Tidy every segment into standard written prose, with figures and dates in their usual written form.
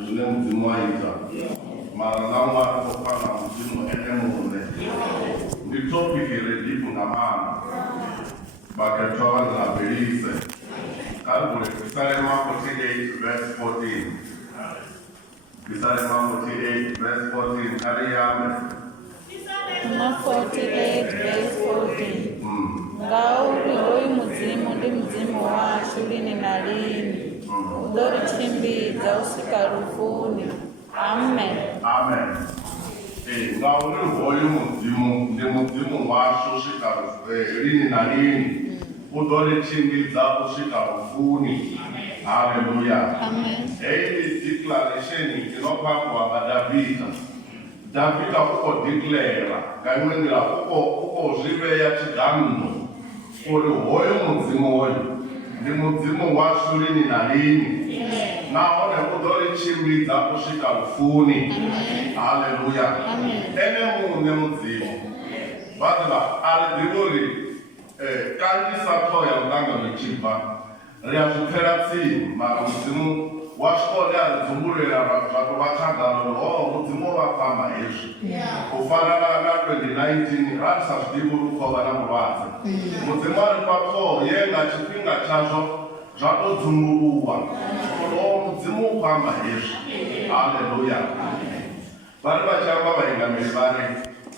zvine mudzimu waita mara namwari kofana mudzimu ene mune nditopiki redipu ngamana bakatwa vanabelise kalibule Psalm 48 verse 14 Psalm 48 verse 14 kaliyame 48 verse 14 ngauri hoyu mudzimu ndi mudzimu washu lini na lini udorichimbidza usvika rufuni. Amen. Amen. Ngauri hoyu mudzimu ndi mudzimu washu usvika lini na lini udorichimbidza usvika rufuni. Haleluya. Amen. Hii declaration inopangwa ngaDavida. Davida uko declare ngaimwenira uko zviveya chigamuno uri hoyu mudzimu hoyu ndi mudzimu washu lini na lini naone udorichimbidza kusvika rufuni. Haleluya. Ene mune mudzimu vaziva aridhivuri kangisatoya mutanga michibva riyazvipera tsimu mara mudzimu wasvikoda aridzumbulira zvako vachagaro mudzimu wavafamba izvi kufanana na 2019 ratisazvidivurukova namurwadzi mudzimu ari papo yenga chipinga chazvo zvatodzunguruwa mudzimu ufamba izvi. Haleluya. vari vachamba vaingamiri vari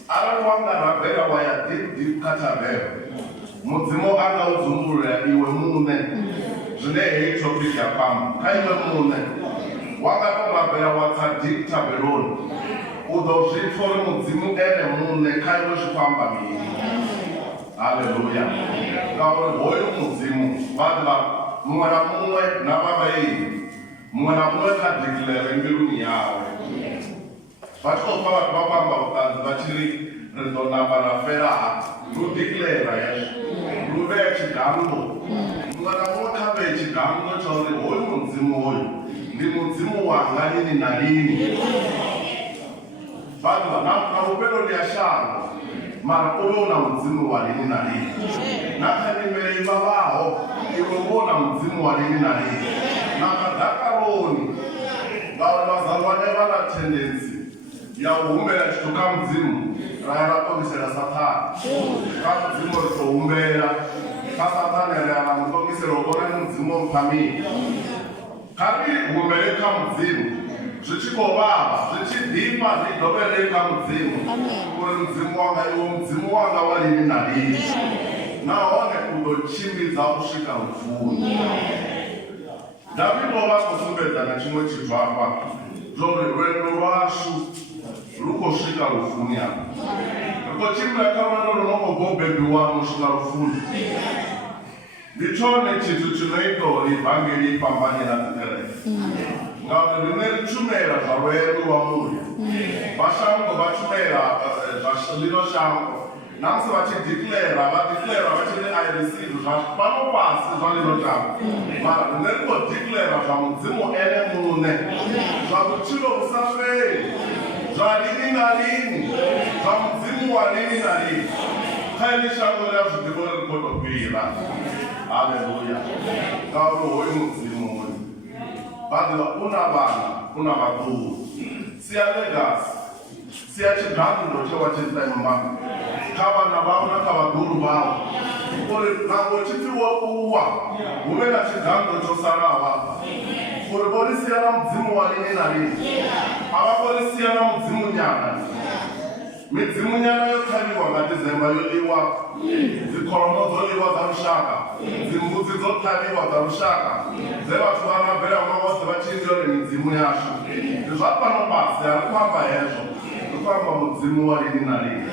ari wanga rabhera waya dip katabhera mudzimu angaudzungurira iwe mune zvine hei topic yapamba kaiwe mune wakatorabhera watsadik taberoni udozvitori mudzimu ene mune kaiwe zvifamba miri. Haleluya. ngauri hoyu mudzimu vadva mumwe na mumwe navavaini mumwe na mumwe kadhikilere mbiruni yawe vatikopa vanhu vafamba ukanzi vachiri ridonamba rafera hati rudhikilera yezvo ruve chigamuno mumwe na mumwe kave chigamuno chauri hoyu mudzimu hoyu ndi mudzimu wanga lini na lini. vanhu namupeno liyashango mara uveona mudzimu wa lini na lini nakanimei vavaho iwe uona mudzimu wa lini na lini nakadhakaroni ngauri vazalwane vana tendensi yakuhumbera chituka mudzimu raya ratongisera satani kamudzimu ritohumbera kasatani raya ramutongisera ukone mudzimu womupamiri kaviri humbereka mudzimu zvichikovava zvichidhima zvidhovereka mudzimu uri mudzimu wanga iwo mudzimu wanga walini na lini nahone udochimbidza kusvika rufuni. Davida vakusumbedza nechimwe chibva apa zvori rwendo rwashu rukosvika rufuni apa rikochimira kamwana runongobva bebi wano kusvika rufuni ndichone chinhu chinoita uri vhangeri ipambanyira dzikereke ngauri rine richumera zvarwendo rwamurya vashango vachumera zvashilino shango nansi vachidhiklera vadhiklera vachiri I receive zvapano pasi zvalino shango mara rine rikodhiklera zvamudzimu ene mune zvakuchiro usafei zvalini nalini zvamudzimu walini nalini kaini shango reazvidhiko ririkotopira. Haleluya. ngauri hoyu mudzimu uyu vadhiva una vana una vadhuru siya legasi siya chigamuno chewachitaimumaka kavana vavo nakavadhuru vavo uri nango chitiwo uwa huve na chigamuno chosarava uri vorisiyana mudzimu walini nalini havavorisiyana mudzimu nyana midzimu nyana yotaviwa ngadizemba yoliwa dzikoromo dzoliwa dza rushaka dzimbudzi dzotaviwa dza rushaka dzevatu vanabhera vamavose vachinjore midzimu yashu ndizvapano basi ari kufamba hezvo rikufamba mudzimu walini nalini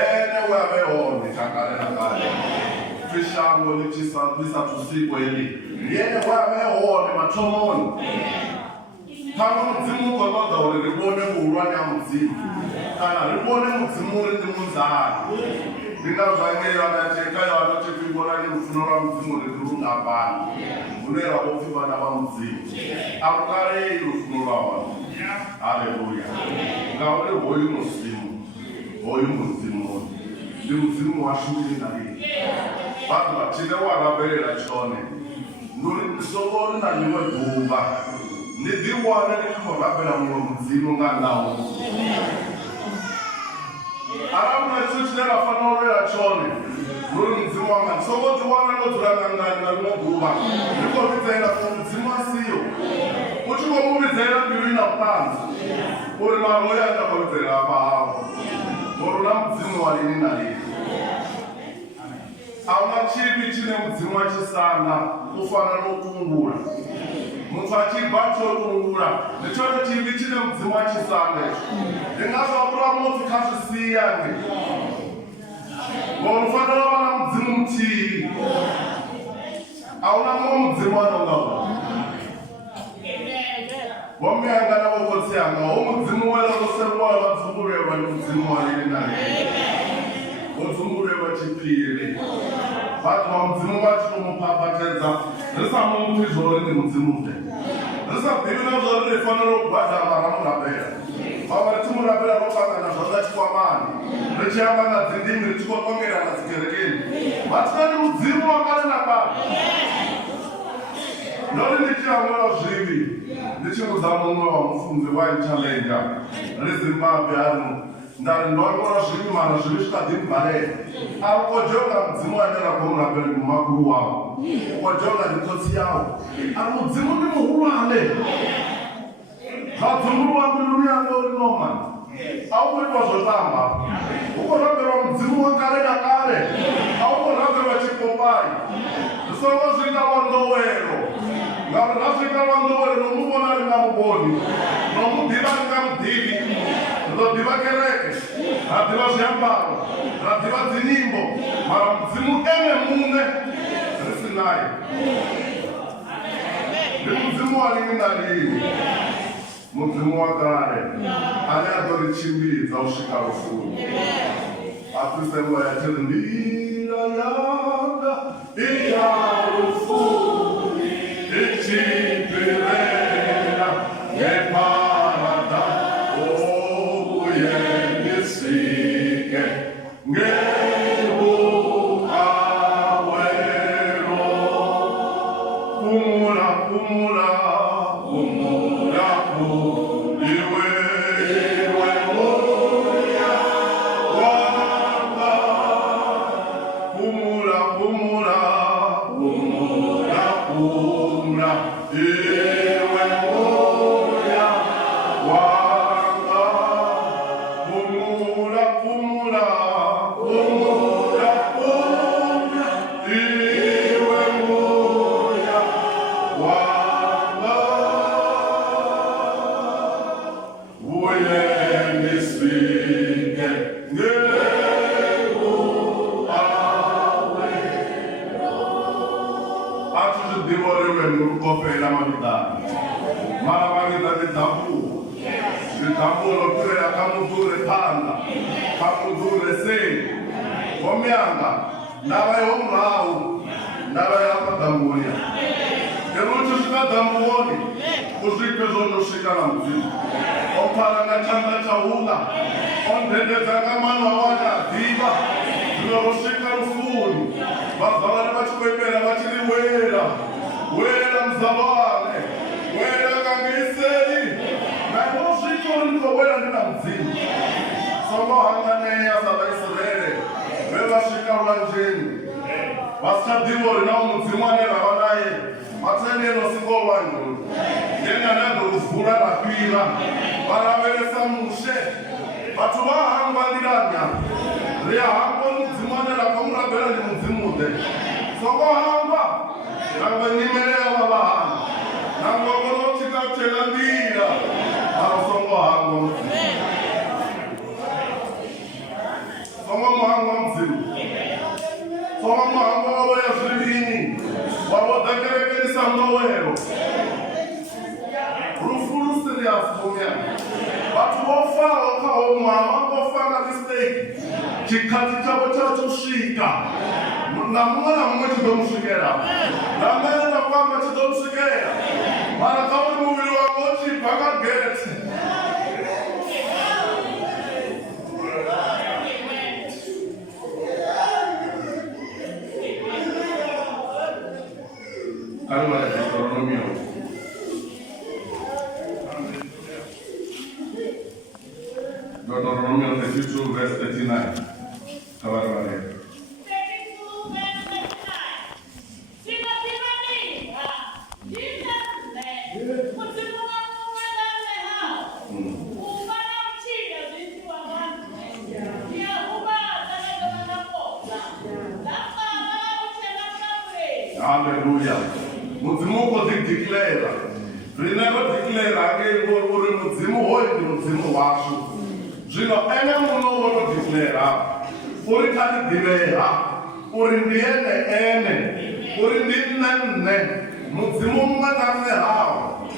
ene wavehorwe chakare nakare fishango lisatusikwe ili yene wavehorwe matomoni pamwe mudzimu ukonoda uri ribone kuurwa nemudzimu kana ribone mudzimu uri ndi munzani ndingazvangevanachekayo vanochepingorani rufuno rwamudzimu rirurungapani unera vofi vana vamudzimu akukarei rufuno rwavano. Haleluya. ngauri hoyu mudzimu ndi mudzimu washuviri nalini vanhu vatine wakaberera chone ndisovori na limwe dhumba ndiwana ndikhorabela mumwe mudzimu nga nawo aramuna chithu chine rafanira urwera chone ruri mudzimu wanga sokotiwana nodzura ngangani narimwe guva ndikomidzaira ko mudzimu asiyo uchingomuvizera mbiru ina kutanzi uri maroya andakomidzaira apa havo muruna mudzimu warini narini hauna chipi chine mudzimu wachisana kufanana nokungura munhu achibva chotungura ndichone chipi chine mudzimu wachisana icho ndingazvakura moti kazvisiyane ngonofanira vana mudzimu mutivi hauna mumwe mudzimu anongaua wamuyangana vokotsiyanga wo mudzimu welaroseruwaro vadzungurerwa nemudzimu warini narini vodzungurerwa chipiri vatwa mudzimu vachinomupapatedza risamumuti zvori nemudzimu te risabhivina zvori rifanira kugwadhama ramurapera vamwe ritimurapera ropangana zvakachikwamani richiyambana dzindimi richikotongerana dzikerekeni vatina nemudzimu wakanena kwavo ndori ndichiyamura zvivi ndichimudza mumwe wamufunzi waichallenja rezimbabwe arino ndari ndwanyora zvivi mana zvivi zvikadzimbarera ari kojonga mudzimu waenera komuraperi mumakuru wavo ukojonga nditotsi yavo ari mudzimu ndi muhulwane zvadzungurwa mbiruri yange uri nomani aukuitwa zvotamba ukorapirwa mudzimu wakare nakare aukorapirwa chipopai zvisongo zvikawa ndowero ngauri zvasvikawa ndowero nomuvona ringamuboni nomudiva ringamudivi rinodiva kereke radiva zviambaro radiva dzinyimbo mara mudzimu ene mumwe risinaye ndi mudzimu warini narini mudzimu wakare ane adorichimbidza usvika rufuni apise nguva yatiri mbira yanga iyarufuni ichipirera neparada ouyenisike ngebuawero kumura kumura kumura iwe moya wanga kumura kumura kumura kumura iwe moya wanga kumura kumura kumura kumura iwe moya wanga uyenisike atizvidivoriwe murukopera mavidani mara vavida nidhambuo zvidhambuo nokurera kamudhure panda kamudhure sei vomyanga ndavaiwo murau ndavairapa dhambuya eruti svika dhambuoni uzvipe zvonosvika namudzimu oparanga chanda chaula ondendedzanga mwana wawadadhiva zvinorosvika rufuni vabva vari vachikwembera vachiri wera wera muzavane wera kangeisei nainosvikoriniko wera ndina mudzimu sonohanganeya savaisraere vevasvika ruvanjeni vasichadhivori nawo mudzimu ane rava naye matendenosingowanjoni ndenganadoruvhura rapira varaveresa mushe vatu vahangwandiranya rihambo mudzimu ane rakamurabhera nemudzimude sokohamba nanganyimereyava vahanga nangokonochikachekandira arosongohangwa mudzimu songomuhangwa mudzimu songomuhangwa wavoya zvivini wavodakerekerisa ndowero rufuru serious kumya vatu vofa vakaomwa vangofana mistake chikati chavo chachosvika namumwe namumwe chidomusvikera namene nakwamba chidomusvikera mara kauri muviri wavo uchibva kagete Deuteronomy 32 verse 39. Kabarabare. Hallelujah. Mudzimu ko declare. Rinero declare ke uri mudzimu hoyi ndi mudzimu washu. Zvino ene muno wono declare. Uri kati diveha. Uri ndiene ene. Uri ndinne. Mudzimu mwanamne hao.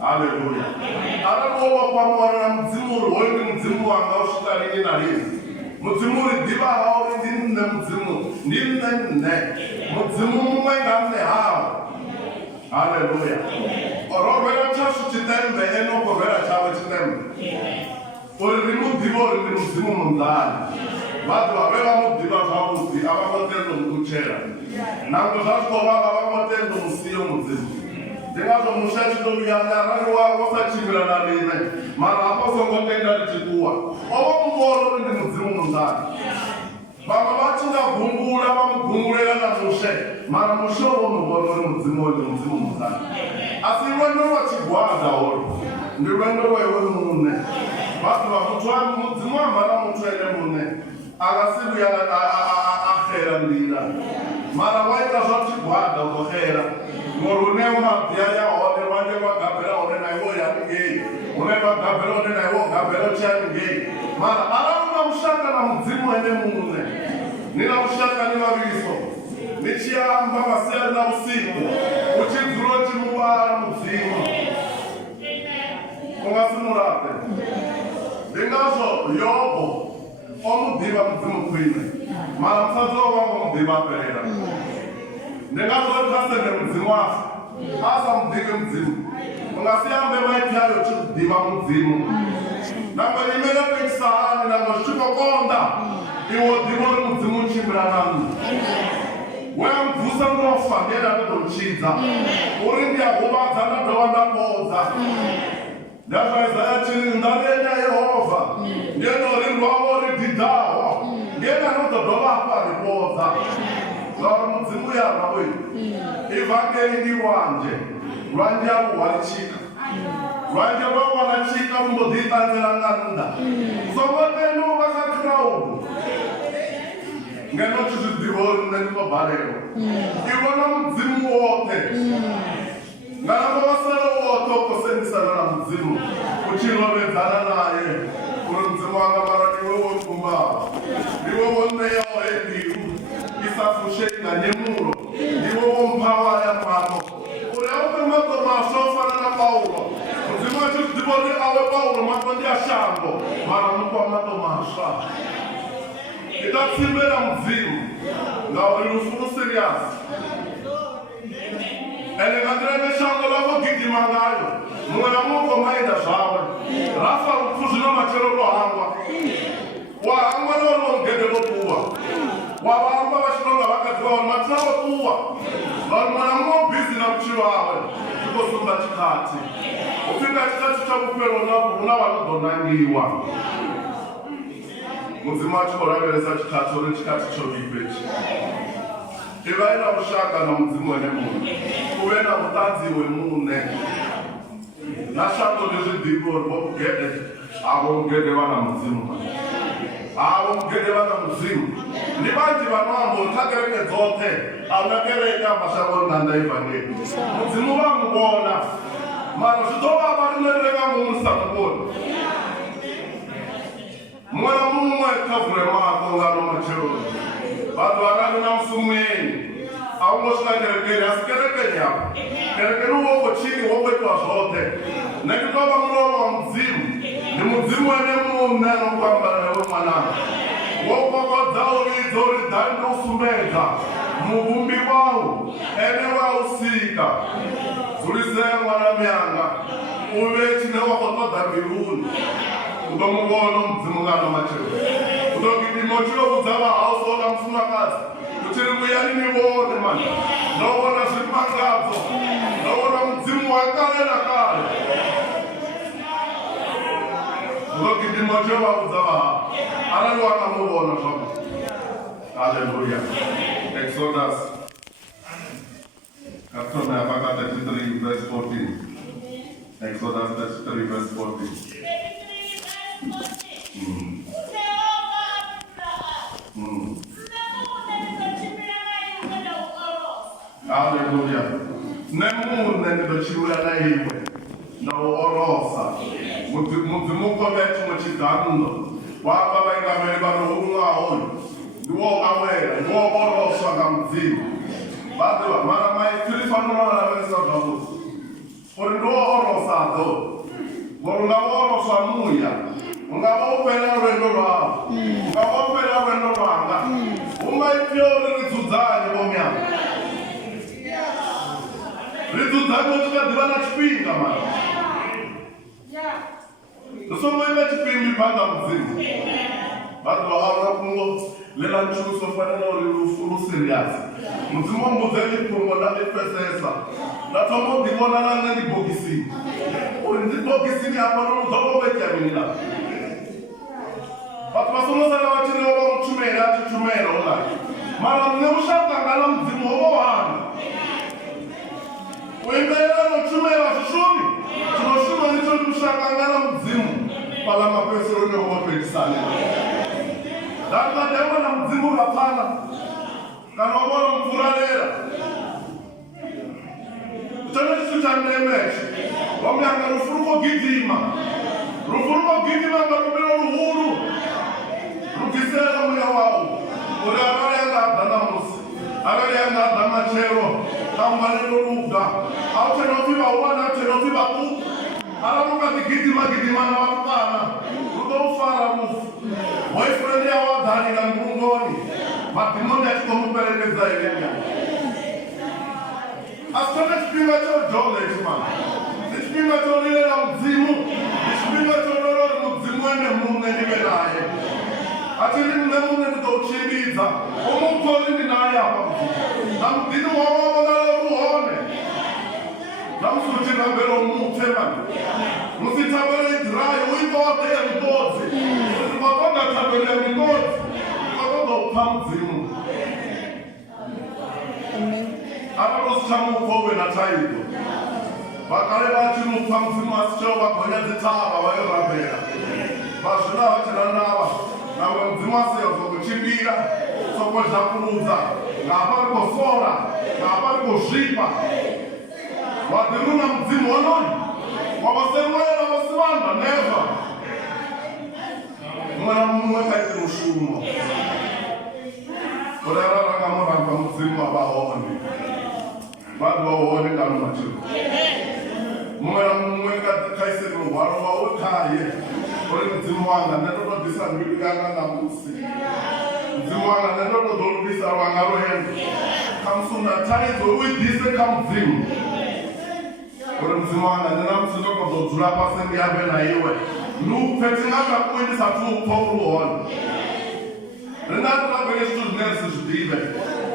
Hallelujah. Arakuwa kwa mwana mudzimu hoyi ndi mudzimu wanga ushikalini na lini. Mudzimu ridiva hao ndinne mudzimu. Ndinne. Mudzimu mwanamne hao. Hallelujah. Orovera chasu chitembe eno kovera chawe chitembe. Uri rimudivo uri mudzimu mundani. Vatu vaveva mudiva zvakuti avamotendo mukuchera. Nango zvazvikova avamotendo musiyo mudzimu. Ndingazomusha chitoviyana rariwa wasachimira nime. Mara apasongotenda richikuwa. Ovo mungoro ndi mudzimu mundani. Vamwe vachingagungula vamugungulira namushe. Mara mushovo mugoro mudzimu ndi mudzimu mundani. Asi rwendo rwachigwadza oro. Ndi rwendo rwewe mune. Vatu vakutwa mudzimu amara muthu ene mune. Akasivuya akhera ndira. Mara waita zvachigwadza uzokhera. Ngorune mabhiya yaone wanje kwagabhera one naiwo yaningei. Une kwagabhera one naiwo gabhera chaningei. Mara aruna mushaka na mudzimu ene mune. Nina mushaka ni maviso. Nichiamba masiyana na usiku. Uchidzulo chimubara mudzimu. Ungasimurape. Ndingazo Yobo. Omudiva mudzimu kwine. Mara msadzo wangu mudiva perera. Ndingazotasende mudzimu wafu. Asa mudive mudzimu. Ungasiyambe waityayo chidiva mudzimu. Nangwe nimene pekisahani nangwe chikokonda. Iwo divo mudzimu nchimbira nami. Wewe mvusa nofa ngenda ndochidza. Uri ndiyahuvadza ndadova ndapodza. Ndazva Isaya chiri ndarenya Yehova. Ngeno rirwavo ridhidhaho. Ngena nododova apa ripodza. Zvauri mudzimu yarwa uyu. Ivhangeri ndi rwanje. Rwanje aruhwarichika. Rwanje rwahwarichika rumbodhitanzira ng'anda. Songotenu vakakiraudu. Ngeno chizvidhivori nenobharero. Ivona mudzimu wote. Ngaramba vasara wote ukosendisana na mudzimu. Uchilovedzana naye. Uri mudzimu wanga mara niwe wokumbava. Niwe woneyawo embiru. Isafushe nganyemuro. Niwe wompawaya mwako. Uri aupe mwako masofana na Paulo. Mudzimu wachizvidhivori awe Paulo mwako ndiashambo. Mara mukwa mato masha. Itatsimera mudzimu. Ngauri rufuru serious. Ene ngandire neshango lavo gidima ngayo. Mumwe namuko maida zvawe. Rafa rupfuzvino machero rohangwa. Wahangwa noro ngede lopuwa. Wavangwa vachinonga vakadziva vanhu matina vopuwa. Vanhu mwanamumo bhizi namuchiro wawe. Chikosumba chikati. Kupinda chikati chakupero una vanodonangiwa. Mudzimu achikoraveresa chikati uri chikati chovipechi. Ivaina mushaka na mudzimu wene munhu. Uve na mutanzi wemune. Nashango nezvidhiko rwokugede. Avo mugede vana mudzimu. Avo mugede vana mudzimu. Ni vanji vanoambota kereke dzote. Hauna kereke amashango nanda ivhangeri. Mudzimu vamubona. Mara zvitova varinereka mumusamubona. Mumwe na mumwe kavhure mako ngano machero. Vanhu vakati namusumweni aungosvika kerekeni asi kerekeni apa kerekeni uoko chini wokuitwa zvote nekutova muromo wa mudzimu ndi mudzimu wene mune anokupambana newe mwananga wokokodzawo vidzo ridhani ndousumedza muvumbi wawo ene wausika dzulisea mwana myanga uve chine wakotodza mbiruni kutomuvona mudzimu ngano machero kutokidimo chirovudza vahausoda mufunakazi uchiri muyani nivone mani ndovona zvipangadzo ndovona mudzimu wakale nakale Ukogidima chevaudza vaha arali wakamuvona zvako. Haleluya. Exodus chapter yavaka 33 verse 14. Exodus 33 verse 14. Haleluya. Nemune ndochirura na iwe noorosa mudzimuko vetu muchigando wapa vaingamiri vanoumwawo ndiwo awera ndiwo oroswa ngamudzimu vadziva mara maitirifanonavanavenisa zvavo uri ndiwo orosadzo ungavaoroswa muya ungavaupera rwendo rwavo ungavaupera rwendo rwanga ungaipyori ridzudzanye vomyaka ridzudzanye tikadiva na chipinga mara ndosongoiva chipimbi panga mudzimu vanhu vavaona kungo lela nchuso fanela uri ruseriasi mudzimu wambudza chipungo ndandipesesa ndatomondivonana nendibhokisini uri ndibhokisini apa nomudzovovekyaminila vatu vasonosana vachirevo muchumera achichumera ola mara nemushakangana mudzimu wovohana uimberera nochumera zvishumi chinoshuma ndicho kushakangana mudzimu pala mapesero neovopekisana ndakademwa na mudzimu rapana kana uvona mvuralera chone chisu chanemechi wamyanga rufurukogidima ngarumiro ruhuru rukisera muya wawo uri arali yanga namusi arali yanga adha machero kamwaniro ruga auchenofiva uwana auchenofiva ku aramukazigidima na vakana rudoufara rufu boyfriend yawadhanira murungoni madhimoni achitomuperekedza ilenya asi tone chipinga chojolechi mana nechipinga chorirera mudzimu nechipinga chororori mudzimu ene mumwe ndive naye atiri mune mumwe nditouchimbidza omutori ndinaye apa namudhini wavavonare ruhone namusutira mbero mutse mani musitabere idhirai uitoadeya mitodzi vakogatabelea mitodzi vakoga mudzimu avarosichamukove nataido vakare vachimupa mudzimu asi cheo vagonya dzitava vaiorambera vazvina vachinanava namwe mudzimu aseyozokuchimbira sokozvakurudza ngaaparikosora ngaaparikosvipa wadiruna mudzimu wononi wavasemwera vasivanda neva mwana mumwe kaiti mushumo urararangamuramba mudzimu wavahoni vanhu vahone kanumachiro mwana mumwe kaise muhwaro wautaye uri mudzimu wanga ndandotobvisa mbiru yanga namusi mudzimu wanga ndandotodolubisa rwanga roenda kamusuna taidzo uidhise kamudzimu uri mudzimu wanga ndinamusi ndokozodzura pasi ndiyave naiwe ndupe tingakakuendisa tuupo uruhona rinatotagere zvitu zvinenge sizvidive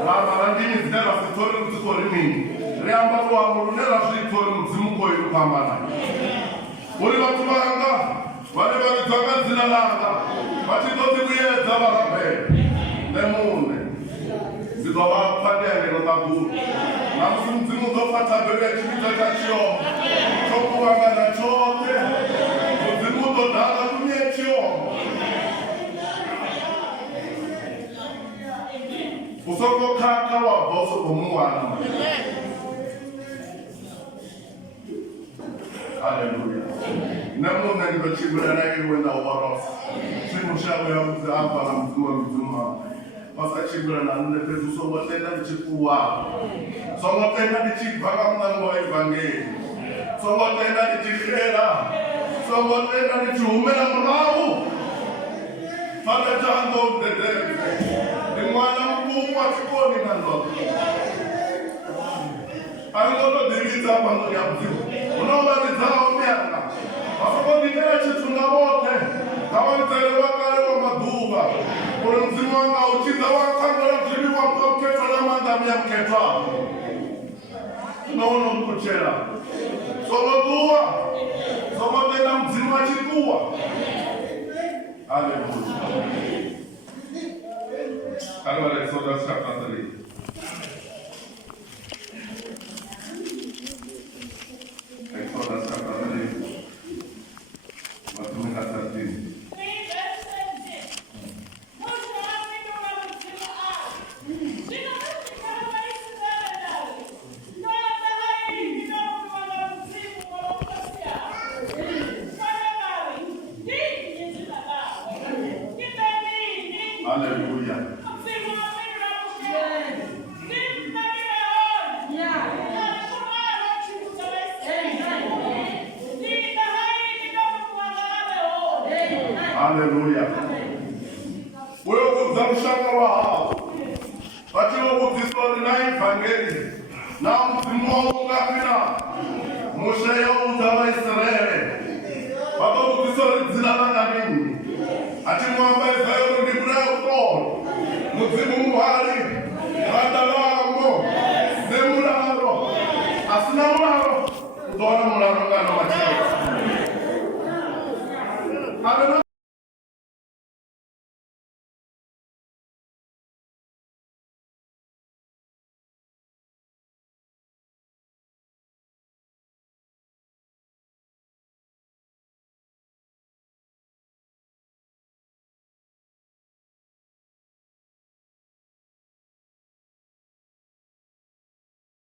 rama randini dzine rasitori rudziko rimini riamba ruwamo rune razvitori mudzimu koiri kufamba nayo uri vatu vanga vane varidzanga dzina langa vachitoti kuyedza varabhera nemune ndizovapandiyangeno maguru namusi mudzimu uzopatabhero yachivita chachiyoma chokuvangana chote mudzimu uzodhara kunye chiyoma usokokaka wabva usokomuwana haleluya nemune ndinochibura naiwe ndaorosa chimushavo yakuti apa na mudzimu wemidzimu pasachibura nanunepezi usongotenda ndichikuwa songotenda ndichibva kamunango waivhangeri songotenda ndichirera songotenda ndichihumera murau fanachando ndimwana mukuru wachikoni nandoka anotodivisa pano yamudzimu unovaridzawo myanga vasokonditera chitunga vote ngavadzere vakare vamadhuva uri mudzimu wanga uchidza wakangora bzviviwa muketwa namandami yamuketwa unoona mukuchera sokotuwa sokotenda mudzimu achikuwa Hallelujah. Karibu Exodus chapter 3. Exodus chapter 3. Watumika 13. Hallelujah. Hallelujah. Wewe kuzamshaka wao. Wachio kuzisori na evangeli. Na msimu ngapina. Moshe yo uzawa Israeli. Baba kuzisori zilala nini? Ati mwamba Israeli ndi bravo. Mzimu muhari. Radalamo. Nemularo. Asinamularo. Dora